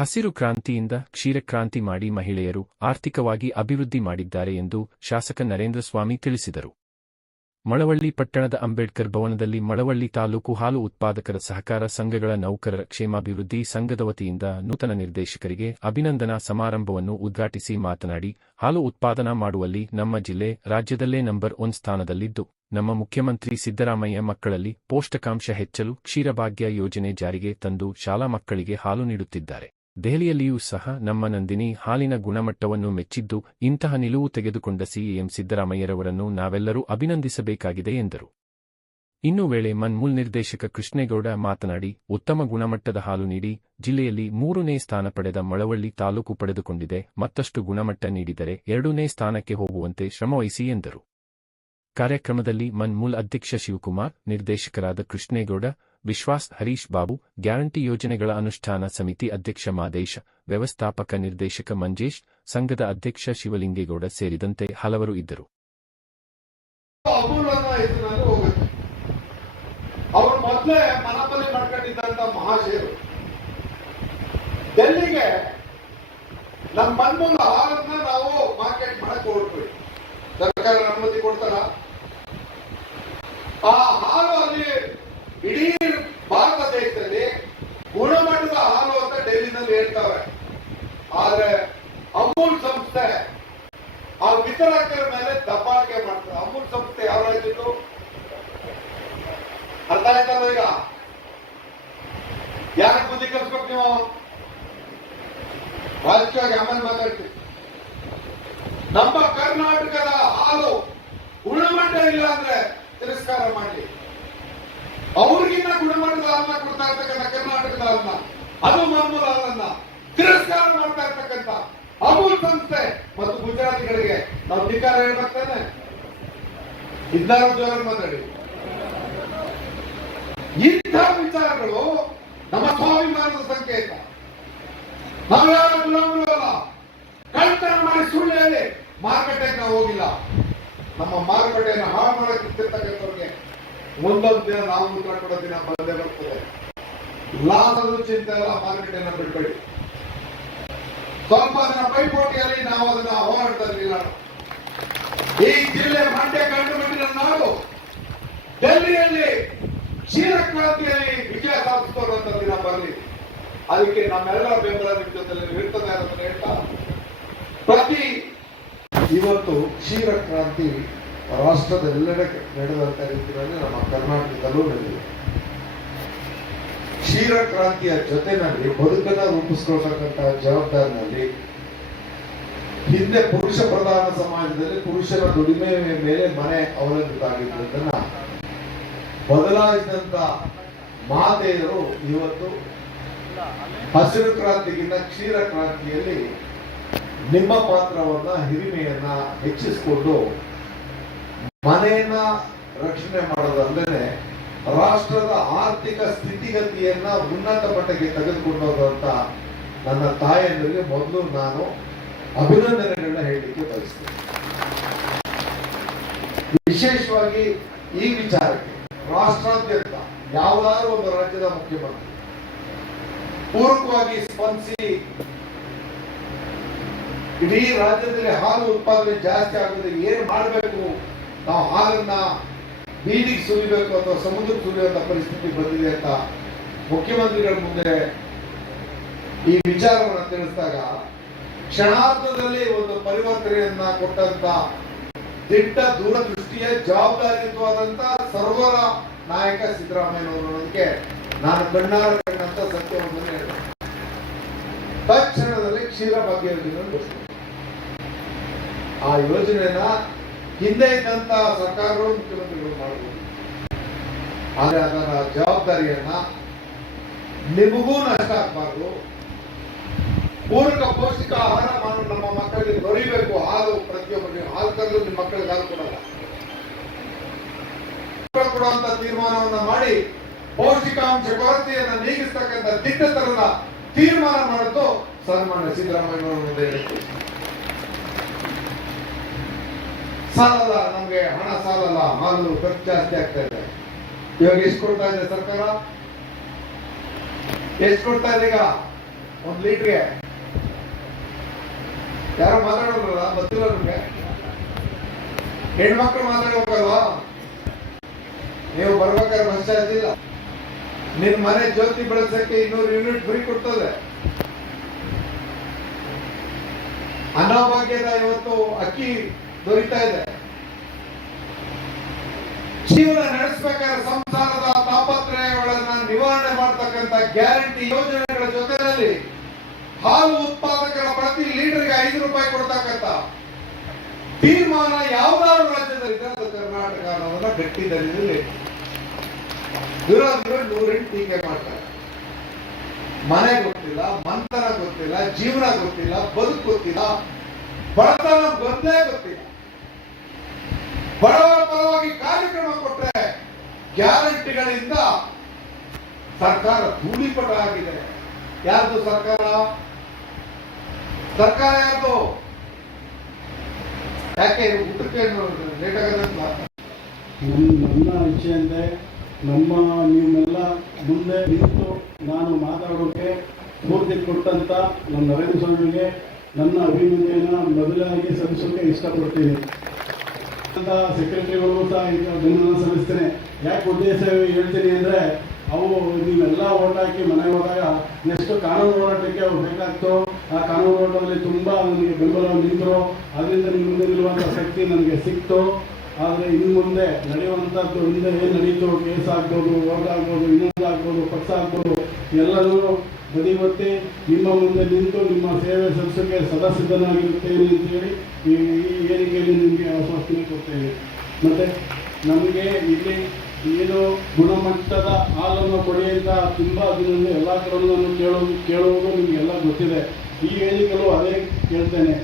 ಹಸಿರು ಕ್ರಾಂತಿಯಿಂದ ಕ್ಷೀರಕ್ರಾಂತಿ ಮಾಡಿ ಮಹಿಳೆಯರು ಆರ್ಥಿಕವಾಗಿ ಅಭಿವೃದ್ಧಿ ಮಾಡಿದ್ದಾರೆ ಎಂದು ಶಾಸಕ ನರೇಂದ್ರ ಸ್ವಾಮಿ ತಿಳಿಸಿದರು. ಮಳವಳ್ಳಿ ಪಟ್ಟಣದ ಅಂಬೇಡ್ಕರ್ ಭವನದಲ್ಲಿ ಮಳವಳ್ಳಿ ತಾಲೂಕು ಹಾಲು ಉತ್ಪಾದಕರ ಸಹಕಾರ ಸಂಘಗಳ ನೌಕರರ ಕ್ಷೇಮಾಭಿವೃದ್ಧಿ ಸಂಘದ ವತಿಯಿಂದ ನೂತನ ನಿರ್ದೇಶಕರಿಗೆ ಅಭಿನಂದನಾ ಸಮಾರಂಭವನ್ನು ಉದ್ಘಾಟಿಸಿ ಮಾತನಾಡಿ, ಹಾಲು ಉತ್ಪಾದನಾ ಮಾಡುವಲ್ಲಿ ನಮ್ಮ ಜಿಲ್ಲೆ ರಾಜ್ಯದಲ್ಲೇ ನಂಬರ್ 1 ಸ್ಥಾನದಲ್ಲಿದ್ದು, ನಮ್ಮ ಮುಖ್ಯಮಂತ್ರಿ ಸಿದ್ದರಾಮಯ್ಯ ಮಕ್ಕಳಲ್ಲಿ ಪೌಷ್ಟಿಕಾಂಶ ಹೆಚ್ಚಲು ಕ್ಷೀರಭಾಗ್ಯ ಯೋಜನೆ ಜಾರಿಗೆ ತಂದು ಶಾಲಾ ಮಕ್ಕಳಿಗೆ ಹಾಲು ನೀಡುತ್ತಿದ್ದಾರೆ. ದೆಹಲಿಯಲ್ಲಿಯೂ ಸಹ ನಮ್ಮ ನಂದಿನಿ ಹಾಲಿನ ಗುಣಮಟ್ಟವನ್ನು ಮೆಚ್ಚಿದ್ದು, ಇಂತಹ ನಿಲುವು ತೆಗೆದುಕೊಂಡ ಸಿಎಂ ಸಿದ್ದರಾಮಯ್ಯರವರನ್ನು ನಾವೆಲ್ಲರೂ ಅಭಿನಂದಿಸಬೇಕಾಗಿದೆ ಎಂದರು. ಇನ್ನು ವೇಳೆ ಮನ್ಮೂಲ್ ನಿರ್ದೇಶಕ ಕೃಷ್ಣೇಗೌಡ ಮಾತನಾಡಿ, ಉತ್ತಮ ಗುಣಮಟ್ಟದ ಹಾಲು ನೀಡಿ ಜಿಲ್ಲೆಯಲ್ಲಿ 3ನೇ ಸ್ಥಾನ ಪಡೆದ ಮಳವಳ್ಳಿ ತಾಲೂಕು ಪಡೆದುಕೊಂಡಿದೆ. ಮತ್ತಷ್ಟು ಗುಣಮಟ್ಟ ನೀಡಿದರೆ 2ನೇ ಸ್ಥಾನಕ್ಕೆ ಹೋಗುವಂತೆ ಶ್ರಮವಹಿಸಿ ಎಂದರು. ಕಾರ್ಯಕ್ರಮದಲ್ಲಿ ಮನ್ಮೂಲ್ ಅಧ್ಯಕ್ಷ ಶಿವಕುಮಾರ್, ನಿರ್ದೇಶಕರಾದ ಕೃಷ್ಣೇಗೌಡ, ವಿಶ್ವಾಸ್, ಹರೀಶ್ ಬಾಬು, ಗ್ಯಾರಂಟಿ ಯೋಜನೆಗಳ ಅನುಷ್ಠಾನ ಸಮಿತಿ ಅಧ್ಯಕ್ಷ ಮಾದೇಶ, ವ್ಯವಸ್ಥಾಪಕ ನಿರ್ದೇಶಕ ಮಂಜೇಶ್, ಸಂಘದ ಅಧ್ಯಕ್ಷ ಶಿವಲಿಂಗೇಗೌಡ ಸೇರಿದಂತೆ ಹಲವರು ಇದ್ದರು. ಅವರು ಮೊದಲೇ ಮನಪಲ್ಲಿ ಮಾಡ್ಕೊಂಡಿದ್ದಂತ ಮಹಾಶಯರು ಡೆಲ್ಲಿಗೆ ನಮ್ಮ ಮನ್ಮೂಲ ಹಾಲನ್ನ ನಾವು ಮಾರ್ಕೆಟ್ ಮಾಡಕ್ ಹೊರಟ್ವಿ. ಸರ್ಕಾರ ಅನುಮತಿ ಕೊಡ್ತಾರ. ಆ ಹಾಲು ಅಲ್ಲಿ ಇಡೀ ಭಾರತ ದೇಶದಲ್ಲಿ ಗುಣಮಟ್ಟದ ಹಾಲು ಅಂತ ಡೆಲ್ಲಿನಲ್ಲಿ ಹೇಳ್ತಾರೆ. ಆದ್ರೆ ಅಮೂಲ್ ಸಂಸ್ಥೆ ಆ ವಿತರಕರ ಮೇಲೆ ದಬ್ಬಾಳಿಕೆ ಮಾಡ್ತಾರೆ. ಅಮೂಲ್ ಸಂಸ್ಥೆ ಯಾವ ರಾಜ್ಯದ್ದು ಅರ್ಥ ಆಯ್ತಲ್ಲ? ಈಗ ಯಾಕೆ ಬುದ್ಧಿ ಕಲ್ಸ್ಬೇಕು ನೀವು? ರಾಜಕೀಯವಾಗಿ ಆಮೇಲೆ ಮಾತಾಡ್ತೀವಿ. ನಮ್ಮ ಕರ್ನಾಟಕದ ಹಾಲು ಗುಣಮಟ್ಟ ಇಲ್ಲ ಅಂದ್ರೆ ತಿರಸ್ಕಾರ ಮಾಡಲಿ. ಅವ್ರಿಗಿನ್ನ ಗುಣಮಟ್ಟದ ಹಾಲನ್ನ ಕೊಡ್ತಾ ಇರ್ತಕ್ಕಂಥ ಕರ್ನಾಟಕದ ಹಾಲನ್ನ, ಅದು ಮನ್ಮೂಲ ಹಾಲನ್ನ ತಿರಸ್ಕಾರ ಮಾಡ್ತಾ ಇರ್ತಕ್ಕಂಥ ಅಮೂಲ್ ಸಂಸ್ಥೆ ಮತ್ತು ಗುಜರಾತಿಗಳಿಗೆ ನಾವು ಧಿಕ್ಕಾರ ಹೇಳ್ಬೇಕಾನೆ. ಇದ್ದಾರ ಜೋರ ಮಾತಾಡಿ. ಇಂಥ ವಿಚಾರಗಳು ನಮ್ಮ ಸ್ವಾಭಿಮಾನದ ಸಂಕೇತ. ನಾವ್ಯಾವ ಗುಲಾಮರು ಅಲ್ಲ. ಕಳ್ತನ ಮಾಡಿ ಸುಳ್ಳು ಹೇಳಿ ಮಾರುಕಟ್ಟೆಗೆ ನಾವು ಹೋಗಿಲ್ಲ. ನಮ್ಮ ಮಾರುಕಟ್ಟೆಯನ್ನು ಹಾಳು ಮಾಡಕ್ಕಿರ್ತಕ್ಕಂಥವ್ರಿಗೆ ಒಂದೊಂದು ದಿನ ನಾವು ಉತ್ತರ ಕೊಡೋ ದಿನ ಬಂದೇ ಬರ್ತದೆ. ಲಾಭದ ಚಿಂತೆ ಎಲ್ಲ ಮಾರುಕಟ್ಟೆಯನ್ನು ಬಿಡಬೇಡಿ. ಸ್ವಲ್ಪ ದಿನ ಪೈಪೋಟಿಯಲ್ಲಿ ನಾವು ಅದನ್ನ ಹೋರಾಡ್ತಾ ಇರಲಿಲ್ಲ. ಈ ಜಿಲ್ಲೆ ಮಂಡ್ಯ ಕಂಡುಬಿಟ್ಟಿನ ನಾಡು ಡೆಲ್ಲಿಯಲ್ಲಿ ಕ್ಷೀರಕ್ರಾಂತಿಯಲ್ಲಿ ವಿಜಯ ಸಾಧಿಸುವಂತ ದಿನ ಬರಲಿ. ಅದಕ್ಕೆ ನಮ್ಮೆಲ್ಲರ ಬೆಂಬಲ ನಿಮ್ಮ ಜೊತೆ ಇರ್ತದೆ ಅಂತ ಹೇಳ್ತಾ, ಪ್ರತಿ ಇವತ್ತು ಕ್ಷೀರಕ್ರಾಂತಿ ರಾಷ್ಟ್ರದೆಲ್ಲೆಡೆ ನಡೆದಂತ ರೀತಿಯಲ್ಲಿ ನಮ್ಮ ಕರ್ನಾಟಕದಲ್ಲೂ ನಡೆದಿದೆ. ಕ್ಷೀರಕ್ರಾಂತಿಯ ಜೊತೆನಲ್ಲಿ ಬದುಕನ್ನ ರೂಪಿಸ್ಕೊಳ್ತಕ್ಕಂಥ ಜವಾಬ್ದಾರಿನಲ್ಲಿ ಹಿಂದೆ ಪುರುಷ ಪ್ರಧಾನ ಸಮಾಜದಲ್ಲಿ ಪುರುಷರ ದುಡಿಮೆ ಮೇಲೆ ಮನೆ ಅವಲಂಬಿತಾಗಿದ್ದನ್ನ ಬದಲಾಯಿಸಿದಂತ ಮಾತೆಯರು ಇವತ್ತು ಹಸಿರು ಕ್ರಾಂತಿಗಿಂತ ಕ್ಷೀರ ಕ್ರಾಂತಿಯಲ್ಲಿ ನಿಮ್ಮ ಪಾತ್ರವನ್ನ ಹಿರಿಮೆಯನ್ನ ಹೆಚ್ಚಿಸಿಕೊಂಡು ಮನೆಯನ್ನ ರಕ್ಷಣೆ ಮಾಡೋದಲ್ಲದೆ ರಾಷ್ಟ್ರದ ಆರ್ಥಿಕ ಸ್ಥಿತಿಗತಿಯನ್ನ ಉನ್ನತ ಮಟ್ಟಕ್ಕೆ ತೆಗೆದುಕೊಂಡೋದಂತ ನನ್ನ ತಾಯಿಯರಿಗೆ ಮೊದಲು ನಾನು ಅಭಿನಂದನೆಗಳನ್ನ ಹೇಳಲಿಕ್ಕೆ ಬಯಸ್ತೇನೆ. ವಿಶೇಷವಾಗಿ ಈ ವಿಚಾರಕ್ಕೆ ರಾಷ್ಟ್ರಾದ್ಯಂತ ಯಾವುದಾದ್ರೂ ಒಂದು ರಾಜ್ಯದ ಮುಖ್ಯಮಂತ್ರಿ ಪೂರಕವಾಗಿ ಸ್ಪಂದಿಸಿ ಇಡೀ ರಾಜ್ಯದಲ್ಲಿ ಹಾಲು ಉತ್ಪಾದನೆ ಜಾಸ್ತಿ ಆಗುತ್ತದೆ, ಏನ್ ಮಾಡಬೇಕು, ನಾವು ಹಾಲನ್ನ ಬೀದಿಗೆ ಸುರಿಬೇಕು ಅಥವಾ ಸಮುದ್ರಕ್ಕೆ ಸುರಿಯುವಂತ ಪರಿಸ್ಥಿತಿ ಬಂದಿದೆ ಅಂತ ಮುಖ್ಯಮಂತ್ರಿಗಳ ಮುಂದೆ ಈ ವಿಚಾರವನ್ನು ತಿಳಿಸಿದಾಗ ಕ್ಷಣಾರ್ಧದಲ್ಲಿ ಒಂದು ಪರಿವರ್ತನೆಯನ್ನ ಕೊಟ್ಟಂತ ದಿಟ್ಟ ದೂರದೃಷ್ಟಿಯ ಜವಾಬ್ದಾರಿಯುತವಾದಂತ ಸರ್ವರ ನಾಯಕ ಸಿದ್ದರಾಮಯ್ಯನವರೊಂದಿಗೆ ನಾನು ಕಣ್ಣಾರ ಕಂಡಂತ ಸತ್ಯವನ್ನು ಹೇಳಿದೆ. ತಕ್ಷಣದಲ್ಲಿ ಕ್ಷೀರಭಾಗ್ಯ ಯೋಜನೆ ಘೋಷಣೆ. ಆ ಯೋಜನೆಯನ್ನ ಹಿಂದೆ ಇದ್ದಂತ ಸರ್ಕಾರಗಳು ಮುಖ್ಯಮಂತ್ರಿಗಳು ಮಾಡಬಹುದು. ಆದ್ರೆ ಅದರ ಜವಾಬ್ದಾರಿಯನ್ನ ನಿಮಗೂ ನಷ್ಟ ಆಗಬಾರ್ದು. ಪೂರಕ ಪೌಷ್ಟಿಕ ಆಹಾರ ನಮ್ಮ ಮಕ್ಕಳಿಗೆ ದೊರೆಯಬೇಕು. ಹಾಲು ಪ್ರತಿಯೊಬ್ಬರಿಗೆ ಹಾಲು ತಂದು ನಿಮ್ಮ ಮಕ್ಕಳಿಗೆ ಹಾಲು ಕೊಡಲ್ಲ ಕೊಡುವಂತ ತೀರ್ಮಾನವನ್ನ ಮಾಡಿ ಪೌಷ್ಟಿಕಾಂಶ ಕೊರತೆಯನ್ನ ನೀಗಿಸ್ತಕ್ಕಂಥ ದಿಟ್ಟತರದ ತೀರ್ಮಾನ ಮಾಡುವುದು ಸನ್ಮಾನ್ಯ ಸಿದ್ದರಾಮಯ್ಯ ಮುಂದೆ ಹೇಳ್ತೀವಿ. ಸಾಲಲ್ಲ, ನಮ್ಗೆ ಹಣ ಸಾಲಲ್ಲ, ಹಾಲು ಖರ್ಚು ಜಾಸ್ತಿ ಆಗ್ತಾ ಇದೆ. ಇವಾಗ ಎಷ್ಟು ಕೊಡ್ತಾ ಇದೆ ಸರ್ಕಾರ? ಎಷ್ಟು ಕೊಡ್ತಾ ಇದೆ? ಈಗ ಒಂದ್ ಲೀಟ್ರಿಗೆ ಯಾರು ಮಾತಾಡೋಲ್ಲ, ಗೊತ್ತಿಲ್ಲ ನಿಮ್ಗೆ. ಹೆಣ್ಮಕ್ಳು ಮಾತಾಡ್ಬೇಕಲ್ವಾ? ನೀವು ಬರ್ಬೇಕಾದ್ರೆ ಬಸ್ ಚಾರ್ಜ್ ಇಲ್ಲ. ನಿನ್ ಮನೆ ಜ್ಯೋತಿ ಬೆಳೆಸಕ್ಕೆ 200 ಯೂನಿಟ್ ಫ್ರೀ ಕೊಡ್ತದೆ. ಅನ್ನಭಾಗ್ಯದ ಇವತ್ತು ಅಕ್ಕಿ ದೊರೀತಾ ಇದೆ. ಜೀವನ ನಡೆಸಬೇಕಾದ್ರೆ ಸಂಸಾರದ ತಾಪತ್ರಯಗಳನ್ನ ನಿವಾರಣೆ ಮಾಡತಕ್ಕಂತ ಗ್ಯಾರಂಟಿ ಯೋಜನೆಗಳ ಜೊತೆಯಲ್ಲಿ ಹಾಲು ಉತ್ಪಾದಕರ ಪ್ರತಿ ಲೀಟರ್ಗೆ 5 ರೂಪಾಯಿ ಕೊಡ್ತಕ್ಕಂತ ತೀರ್ಮಾನ ಯಾವ್ದಾದ್ರು ರಾಜ್ಯದಲ್ಲಿದೆ ಅದು ಕರ್ನಾಟಕ ಅನ್ನೋದನ್ನ ಗಟ್ಟಿದಲ್ಲಿ ವಿರೋಧಿಗಳು 108 ಟೀಕೆ ಮಾಡ್ತಾರೆ. ಮನೆ ಗೊತ್ತಿಲ್ಲ, ಮಂತನ ಗೊತ್ತಿಲ್ಲ, ಜೀವನ ಗೊತ್ತಿಲ್ಲ, ಬದುಕು ಗೊತ್ತಿಲ್ಲ, ಬಡತನ ಗೊತ್ತೇ ಗೊತ್ತಿಲ್ಲ. ಬಡವರ ಪರವಾಗಿ ಕಾರ್ಯಕ್ರಮ ಕೊಟ್ಟರೆ ಗ್ಯಾರಂಟಿಗಳಿಂದ ಸರ್ಕಾರ ಧೂಳಿಪಟ ಆಗಿದೆ. ಯಾರ್ದು ಸರ್ಕಾರ? ಸರ್ಕಾರ ಯಾರ್ದು? ಯಾಕೆ ಊಟಕ್ಕೆ ಲೇಟ್ ಆಗೋದಂತ? ನನ್ನ ಇಚ್ಛೆ ಅಂದರೆ ನಿಮ್ಮೆಲ್ಲ ಮುಂದೆ ನಿಂತು ನಾನು ಮಾತಾಡೋಕೆ ಸ್ಫೂರ್ತಿ ಕೊಟ್ಟಂತ ನಮ್ಮ ನರೇಂದ್ರ ಸ್ವಾಮಿಗೆ ನನ್ನ ಅಭಿನಂದನೆಯನ್ನು ಮೊದಲಾಗಿ ಸಲ್ಲಿಸೋಕೆ ಇಷ್ಟಪಡ್ತೀನಿ. ಅಂತ ಸೆಕ್ರೆಟರಿಗಳು ಸಹ ಈಗ ಬೆಂಬಲ ಸಲ್ಲಿಸ್ತೇನೆ. ಯಾಕೆ ಉದ್ದೇಶ ಹೇಳ್ತೀನಿ ಅಂದರೆ, ಅವು ನೀವೆಲ್ಲ ಓಟ್ ಹಾಕಿ ಮನೆಗೆ ಹೋದಾಗ ಎಷ್ಟು ಕಾನೂನು ಹೋರಾಟಕ್ಕೆ ಬೇಕಾಗ್ತೋ ಆ ಕಾನೂನು ಹೋರಾಟದಲ್ಲಿ ತುಂಬ ನನಗೆ ಬೆಂಬಲ ನಿಂತರು. ಅದರಿಂದ ನಿಮ್ಮ ಮುಂದೆ ನಿಲ್ಲುವಂಥ ಶಕ್ತಿ ನನಗೆ ಸಿಕ್ತು. ಆದರೆ ಇನ್ನು ಮುಂದೆ ನಡೆಯುವಂಥದ್ದು ಹಿಂದೆ ಏನು ನಡೀತು, ಕೇಸ್ ಆಗ್ಬೋದು, ಓಟ್ ಆಗ್ಬೋದು, ಇನ್ನೊಂದು ಆಗ್ಬೋದು, ಪಕ್ಷ ಆಗ್ಬೋದು, ಎಲ್ಲರೂ ಬದಿಗೊತ್ತಿ ನಿಮ್ಮ ಮುಂದೆ ನಿಂತು ನಿಮ್ಮ ಸೇವೆ ಸಲ್ಲಿಸೋಕ್ಕೆ ಸದಾ ಸಿದ್ಧನಾಗಿರುತ್ತೇನೆ ಅಂತೇಳಿ ಈ ಏರಿಕೆಯಲ್ಲಿ ನಿಮಗೆ ಆಶ್ವಾಸನೆ ಕೊಡ್ತೇವೆ. ಮತ್ತು ನಮಗೆ ಇಲ್ಲಿ ಏನು ಗುಣಮಟ್ಟದ ಹಾಲನ್ನು ಕೊಡಿ ಅಂತ ತುಂಬ ದಿನದಿಂದ ಎಲ್ಲ ಕಡೆಯೂ ನಾನು ಕೇಳುವುದು ನಿಮಗೆಲ್ಲ ಗೊತ್ತಿದೆ. ಈ ವೇದಿಕೆಯಲ್ಲೂ ಅದೇ ಕೇಳ್ತೇನೆ.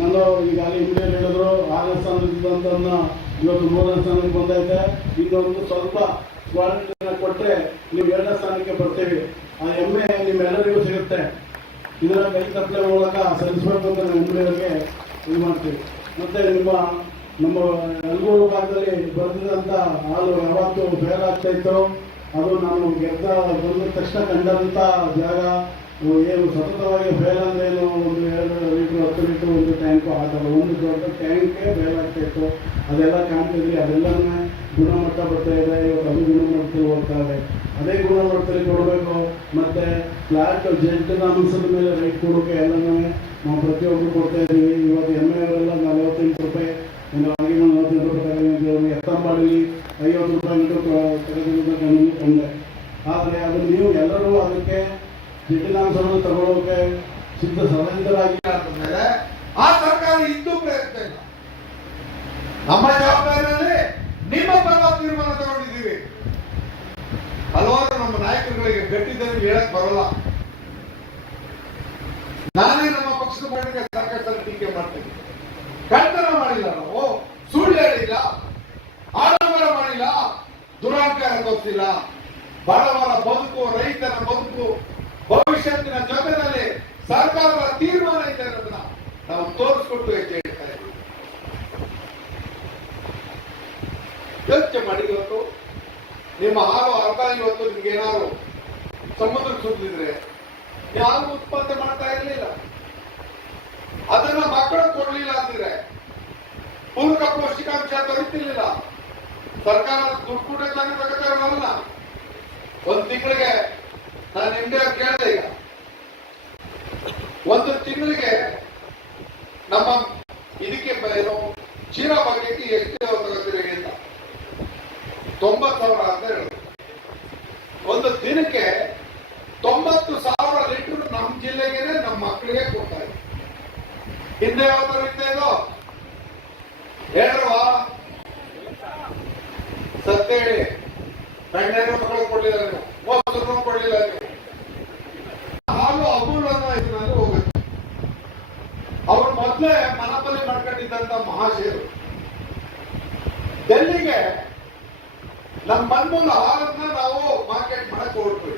ನಾನು ಈಗಾಗಲೇ ಇಂಡಿಯನ್ ಹೇಳಿದ್ರು 6ನೇ ಸ್ಥಾನದಿಂದ ಇವತ್ತು 3ನೇ ಸ್ಥಾನಕ್ಕೆ ಬಂದೈತೆ. ಇನ್ನೊಂದು ಸ್ವಲ್ಪ ಕ್ವಾಲಿಟಿನ ಕೊಟ್ಟರೆ ನೀವು 2ನೇ ಸ್ಥಾನಕ್ಕೆ ಬರ್ತೀವಿ. ಆ ಹೆಮ್ಮೆ ನಿಮ್ಮೆಲ್ಲರಿಗೂ ಸಿಗುತ್ತೆ. ಇದರ ಕೈ ತಪ್ಪಲೆ ಮೂಲಕ ಸಲ್ಲಿಸಬೇಕು ಅಂತ ನಾವು ಎಂಬುದಕ್ಕೆ ಇದು ಮಾಡ್ತೀವಿ. ಮತ್ತು ನಮ್ಮ ಯಲಗೂರು ಭಾಗದಲ್ಲಿ ಬರೆದಿದ್ದಂಥ ಹಾಲು ಯಾವತ್ತು ಫೇಲ್ ಆಗ್ತಾ ಇತ್ತು. ಅದು ನಾನು ಬಂದ ತಕ್ಷಣ ಕಂಡಂಥ ಜಾಗ ಏನು ಸತತವಾಗಿ ಫೇಲ್ ಅಂದ್ರೇನು, ಒಂದು 2 ಲೀಟ್ರ್ 10 ಲೀಟ್ರ್ ಒಂದು ಟ್ಯಾಂಕು ಆ ಥರ ಒಂದು ದೊಡ್ಡ ಟ್ಯಾಂಕೇ ಫೇಲ್ ಆಗ್ತಾಯಿತ್ತು. ಅದೆಲ್ಲ ಕಾಣ್ತಿದ್ವಿ. ಅದೆಲ್ಲನೇ ಗುಣಮಟ್ಟ ಬರ್ತಾ ಇದೆ. ಇವತ್ತು ಅದು ಗುಣಮಟ್ಟದಲ್ಲಿ ಹೋಗ್ತಾ ಇದೆ. ಅದೇ ಗುಣಮಟ್ಟದಲ್ಲಿ ಕೊಡಬೇಕು. ಮತ್ತು ಫ್ಲ್ಯಾಟ್ ಜೆಡ್ ಅಂಶದ ಮೇಲೆ ರೇಟ್ ಕೊಡೋಕೆ ಎಲ್ಲನೂ ನಾವು ಪ್ರತಿಯೊಬ್ಬರು ಕೊಡ್ತಾ ಇದ್ದೀವಿ. ಇವತ್ತು ಎಮ್ಮೆಯವರೆಲ್ಲ 48 ರೂಪಾಯಿ, ರಾಗಿ 48 ರೂಪಾಯಿ, ಎತ್ತಂಬಾಡಲಿ 50 ರೂಪಾಯಿ ತೆಗೆದುಕೊಂಡು ಕೊಂಡೆ. ಆದರೆ ಅದು ನೀವು ಎಲ್ಲರೂ ಅದಕ್ಕೆ ಜಟಿಲಾಂಶವನ್ನು ತಗೊಳ್ಳೋಕೆ ಸದಸ್ಯರಾಗಿ ಮೇಲೆ ಆ ಸರ್ಕಾರ ಇದ್ದು ಪ್ರಯತ್ನ ಇಲ್ಲ. ನಮ್ಮ ಜವಾಬ್ದಾರಿಯಲ್ಲಿ ನಿಮ್ಮ ಪರ ತೀರ್ಮಾನ ತಗೊಂಡಿದ್ದೀವಿ. ಹಲವಾರು ನಮ್ಮ ನಾಯಕರುಗಳಿಗೆ ಗಟ್ಟಿದ್ದಲ್ಲಿ ಹೇಳಕ್ ಬರಲ್ಲ. ನಾನೇ ನಮ್ಮ ಪಕ್ಷದ ಬಗ್ಗೆ ಸಾಕಷ್ಟು ಟೀಕೆ ಮಾಡ್ತೀನಿ. ಕಳ್ತನ ಮಾಡಿಲ್ಲ, ನಾವು ಸುಳ್ಳು ಹೇಳಿಲ್ಲ, ಆಡಂಬರ ಮಾಡಿಲ್ಲ, ದುರಾಂಕಾರ ಗೊತ್ತಿಲ್ಲ. ಬಡವರ ಬದುಕು, ರೈತರ ಬದುಕು, ಭವಿಷ್ಯತ್ತಿನ ಜೊತೆಯಲ್ಲಿ ಸರ್ಕಾರದ ತೀರ್ಮಾನ ಇದೆ ಅನ್ನೋದನ್ನ ನಾವು ತೋರಿಸ್ಕೊಟ್ಟು ಹೆಚ್ಚು ಹೇಳ್ತಾರೆ. ಯೋಚನೆ ಮಾಡಿ, ಇವತ್ತು ನಿಮ್ಮ ಹಾಲು ಅರ್ಧ ಇವತ್ತು ನಿಮ್ಗೆ ಏನಾದ್ರು ಸಮುದ್ರಕ್ಕೆ ಸುತ್ತಿದ್ರೆ ಯಾರು ಉತ್ಪತ್ತಿ ಮಾಡ್ತಾ ಇರಲಿಲ್ಲ. ಅದನ್ನ ಮಕ್ಕಳು ಕೊಡ್ಲಿಲ್ಲ ಅಂತಿದ್ರೆ ಪೂರಕ ಪೌಷ್ಟಿಕಾಂಶ ದೊರೀತಿರ್ಲಿಲ್ಲ. ಸರ್ಕಾರ ದುಡ್ಡು ಕೂಡ ತಗೋತಾರಲ್ಲ. ಒಂದು ತಿಂಗಳಿಗೆ ನಾನು ನಿಮ್ಗೆ ಕೇಳಿದೆ, ಈಗ ಒಂದು ತಿಂಗಳಿಗೆ ನಮ್ಮ ಇದಕ್ಕೆ ಚೀರಾ ಭಾಗ್ಯಕ್ಕೆ ಎಷ್ಟು ತಗೋತೀರಿ ಅಂತ 90,000 ಅಂತ ಹೇಳಿದ್ರು. ಒಂದು ದಿನಕ್ಕೆ 90,000 ಲೀಟರ್ ನಮ್ಮ ಜಿಲ್ಲೆಗೆ ನಮ್ಮ ಮಕ್ಕಳಿಗೆ ಕೊಡ್ತಾ ಇದ್ರು. ಹಿಂದೆ ಯಾವ ತರ ಇತ್ತ ಇದು ಹೇಳ್ರವಾ? ಸತ್ಯ ಹೇಳಿ. ಗಂಡನ ಮಕ್ಕಳು ಕೊಡ್ಲಿಲ್ಲ ನೀವು, ಮೊಸರು ಕೊಡ್ಲಿಲ್ಲ ನೀವು. ಹಾಲು ಅಮೂಲ್ ಅನ್ನೋ ಇದರಲ್ಲಿ ಹೋಗುತ್ತೆ. ಅವ್ರು ಮೊದಲೇ ಮನಪಲ್ಲಿ ಮಾಡ್ಕೊಂಡಿದ್ದಂತ ಮಹಾಶಯರು ಡೆಲ್ಲಿಗೆ ನಮ್ಮ ಮನ್ಮೂಲ ಹಾಲನ್ನ ನಾವು ಮಾರ್ಕೆಟ್ ಮಾಡಕ್ ಹೊರಟ್ವಿ.